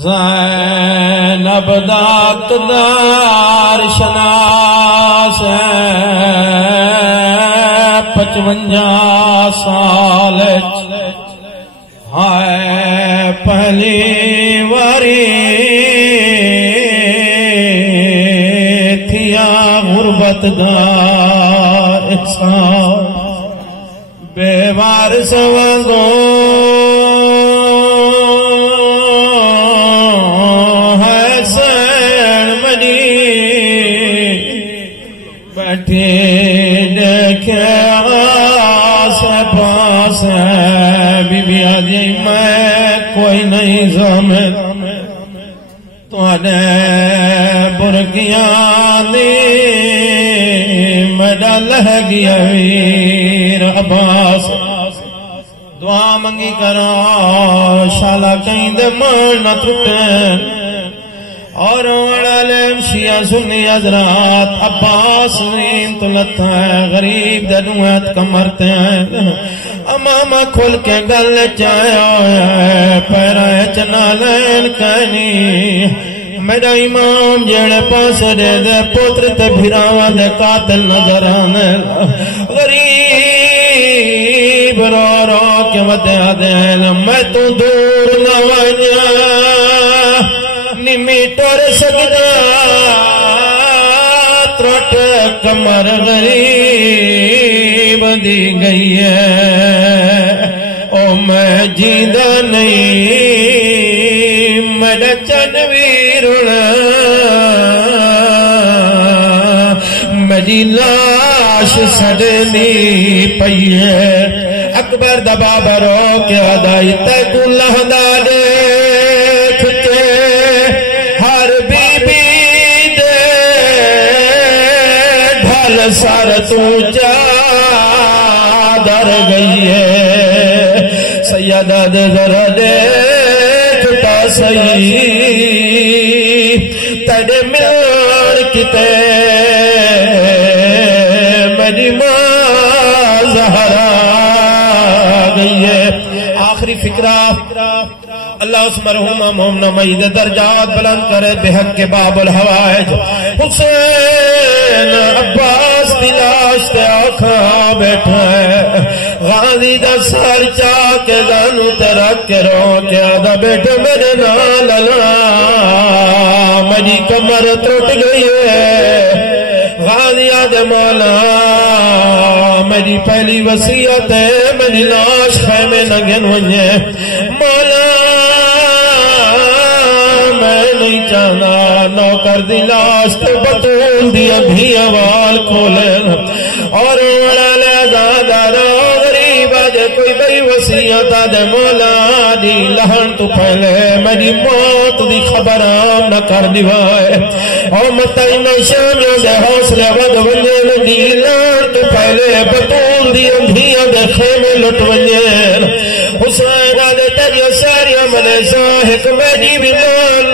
زینب داقدار شناس 55 سال ہائے پہلی واری تھیا غربت دار احسان بے وارث وگو دیکھے آسے پاس بی بی آجی میں کوئی نہیں زامن توانے برگیاں دی میڈا لہ گیا ویر عباس دعا منگی کرا شالا کہیں دے مان نہ ٹوٹے اور علم شیعہ سنی حضرات عباس زین تو لتا ہے غریب دنویت کمرتے ہیں امامہ کھل کے گل چایا ہے پیرائے چنا لین کہنی میرا امام جڑے پاس دے دے پوتر تے بھیراوہ دے قاتل نظر آنے غریب رو رو کے ودے آدھیں میں تو دور نہ وجہ نمی ٹور سکتا ترٹ کمر غریب دی گئی ہے او میں جیندہ نہیں میرا چنویر میری لاش سڑنی پئی ہے اکبر دبا برو کے ادائی تیک اللہ دے سار تو چادر گئی ہے سیدہ دے ذرا دیکھتا سہی تیرے ملن کتے میری ماں زہرا گئی ہے آخری فکرہ اللہ اس مرحومہ مومنہ مید درجات بلند کرے بحق کے باب الحوائج حسین عباس دلاش کے آنکھاں بیٹھا ہے غازی دا سر چاہ کے دانو ترک کے رو کے آدھا بیٹھا میرے نال اللہ میری کمر ٹوٹ گئی ہے غازی آدھے مولا میری پہلی وصیت ہے میری لاش خیمے نہ گن ونجے مولا نہیں چاہنا نوکر دی لاش تے بطول دی ابھی اوال کھولے اور وڑا لے دادارا غریب آجے کوئی بڑی وسیعت آدھے مولا دی لہن تو پہلے میری موت دی خبر آم نہ کر دیوائے اور متائی میں شامیوں دے حوصلے ود ونجے دی لہن تو پہلے بطول دی ابھی آدھے خیمے لٹ ونجے حسین آدھے تیری ساری عملے ساہک میری بھی مال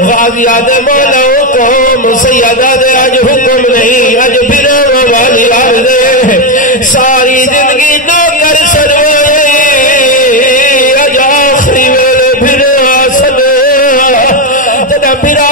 غازی آدھے مولا حکم سید آدھے آج حکم نہیں آج بنا والی آدھے ساری زندگی نہ کر سروائے آج آخری ویلے بھرا سنے جنہ بھرا